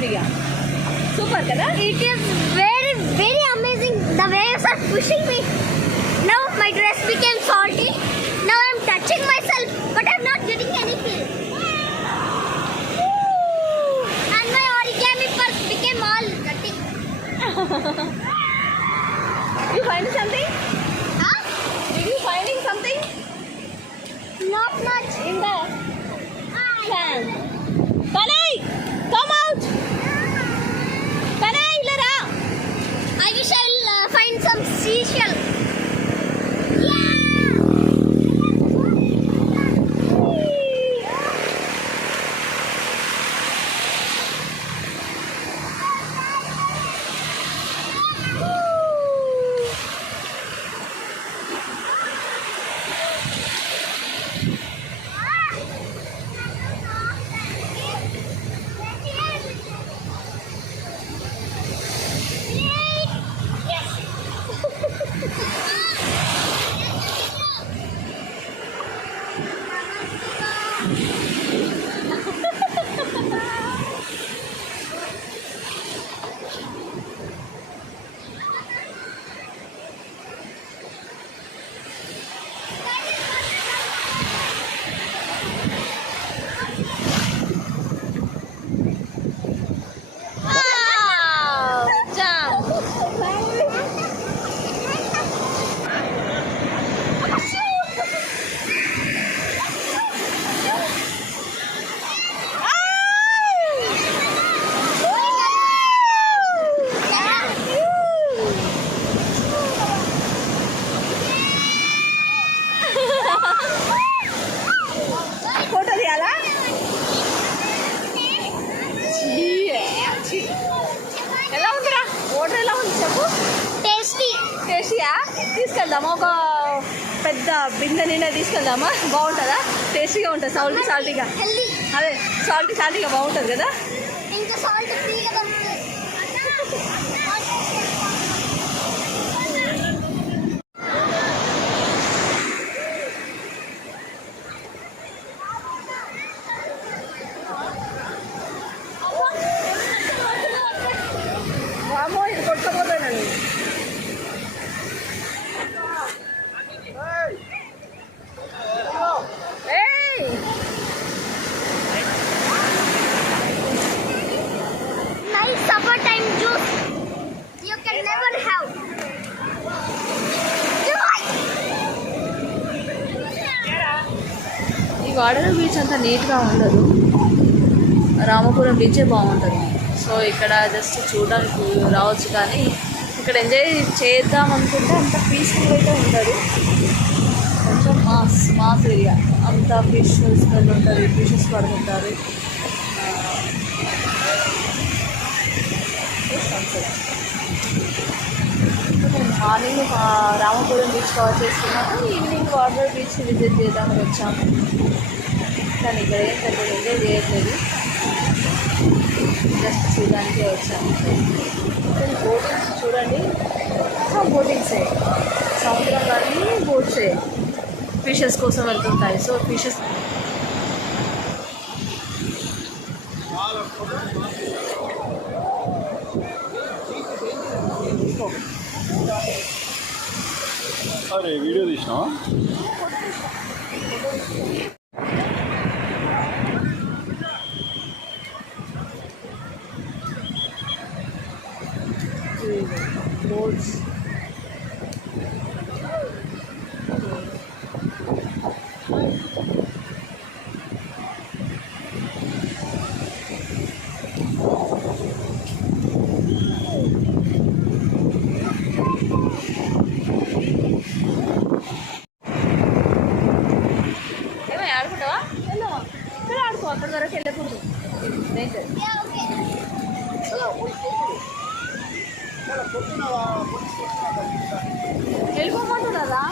స్మూత్లీగా. సూపర్ కదా. It is very very amazing. The waves are pushing me. Now my dress became salty. Now I'm touching myself, but I'm not getting anything. And my origami purse became all dirty. You find something? Huh? Did you finding something Not much. in the can? Tanay, come out. Tanay, lara. I wish I'll find some seashell. Photo తీయాలా? ఎలా ఉందిరా? వాటర్ ఎలా ఉంది చెప్పు. Tasty. టేస్టీయా? తీసుకెళ్దామా? ఒక పెద్ద బిందె నిండా తీసుకెళ్దామా? బాగుంటుందా? టేస్టీగా ఉంటుంది. సాల్టీగా. Healthy. అదే సాల్టీగా బాగుంటుంది కదా. ఇంకా సాల్ట్ ఫ్రీగా దొరుకుతుంది. రామో ఇది కొట్టకపోతాను. ఏయ్ Nice supper time juice. You can never have. ఈ వాడల బీచ్ అంతా నీట్గా ఉండదు. రామపురం బీచే బాగుంటుంది. సో ఇక్కడ జస్ట్ చూడడానికి రావచ్చు, కానీ ఇక్కడ ఎంజాయ్ చేద్దాం అనుకుంటే అంత పీస్ఫుల్ అయితే ఉండదు. కొంచెం మాస్ ఏరియా, అంత ఫిష్ స్మెల్ ఉంటుంది, ఫిషెస్ పడుతుంటారు. నేను మార్నింగ్ రామపురం బీచ్ కవర్ చేస్తున్నాము, ఈవినింగ్ వాటర్ బీచ్ విజిట్ చేద్దామని వచ్చాము. కానీ ఇక్కడ ఏంటంటే ఎంజాయ్ చేయట్లేదు, జస్ట్ చూడడానికే వచ్చాము. బోటింగ్స్ చూడండి, బోటింగ్సే సముద్రం కానీ బోట్సే ఫిషెస్ కోసం వెళ్తుంటాయి. సో ఫిషెస్ అరే వీడియో తీసినా బోట్స్ ఆడుకుంటావా? వెళ్దామా? ఇక్కడ ఆడుకో, అక్కడి వరకు వెళ్ళకూడదు. వెళ్ళిపోమంటున్నారా?